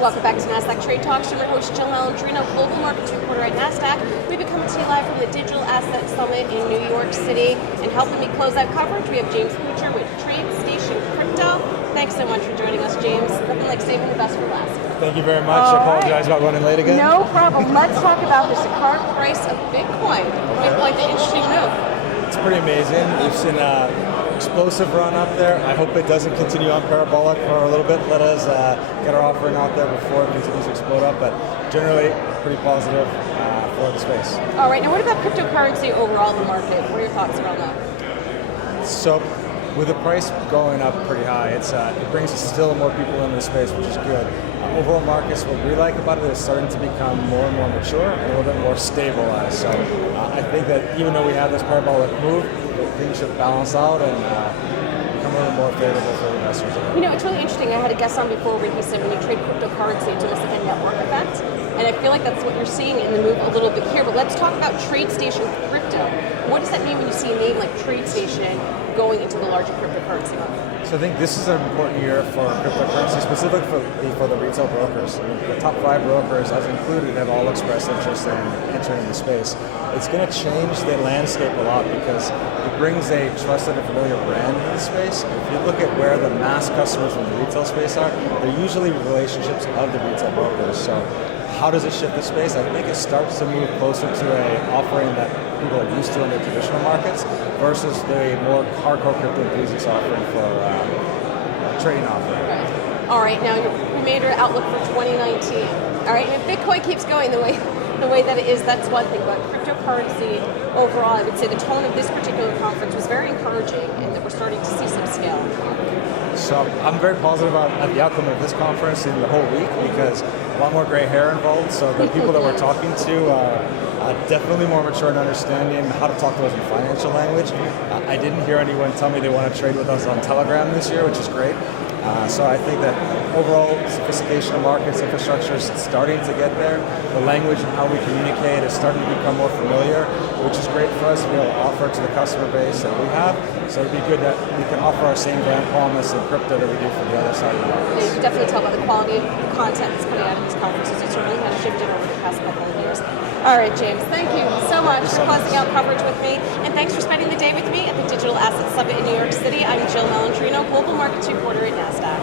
Welcome back to Nasdaq Trade Talks. I'm your host, Jill Malandrino, Global Markets Reporter at Nasdaq. We've been coming to you live from the Digital Asset Summit in New York City. And helping me close out coverage, we have James Butcher with TradeStation Crypto. Thanks so much for joining us, James. Nothing like saving the best for last. Thank you very much. I apologize about running late again. No problem. Let's talk about this current price of Bitcoin. Bitcoin, the interesting move. It's pretty amazing. We've seen an explosive run up there. I hope it doesn't continue on parabolic for a little bit. Let us get our offering out there before it continues to explode up. But generally, pretty positive for the space. All right. Now, what about cryptocurrency overall in the market? What are your thoughts around that? So, with the price going up pretty high, it brings still more people into the space, which is good. Overall markets, what we like about it is starting to become more and more mature and a little bit more stabilized. So I think that even though we have this parabolic move, things should balance out and become a little more favorable for investors. You know, it's really interesting. I had a guest on before where he said when you trade cryptocurrency, it's almost like a network effect. And I feel like that's what you're seeing in the move a little bit here. But let's talk about TradeStation Crypto. What does that mean when you see a name like TradeStation going into the larger cryptocurrency market? So I think this is an important year for cryptocurrency, specifically for the retail brokers. The top 5 brokers, as included, have all expressed interest in entering the space. It's going to change the landscape a lot because it brings a trusted and familiar brand into the space. If you look at where the mass customers from the retail space are, they're usually relationships of the retail brokers. So how does it shift the space? I think it starts to move closer to an offering that people are used to in the traditional markets versus the more hardcore crypto enthusiast offering for trading offering. Right. All right, now your remainder outlook for 2019. All right, if Bitcoin keeps going the way that it is, that's one thing, but cryptocurrency overall, I would say the tone of this particular conference was very encouraging and that we're starting to see some scale. So I'm very positive about the outcome of this conference in the whole week because a lot more gray hair involved. So the people that we're talking to are definitely more mature in understanding how to talk to us in financial language. I didn't hear anyone tell me they want to trade with us on Telegram this year, which is great. So I think that overall sophistication of markets, infrastructure is starting to get there. The language and how we communicate is starting to become more familiar, which is great for us to be able to offer to the customer base that we have. So it'd be good that we can offer our same brand promise in crypto that we do for the other side of the market. You can definitely tell by the quality of the content that's coming out of these conferences. It certainly has shifted over the past couple of years. All right, James, thank you so much for closing out coverage with me. And thanks for spending the day with me at the Digital Asset Summit in New York City. I'm Jill Malandrino, Global Markets Reporter at Nasdaq.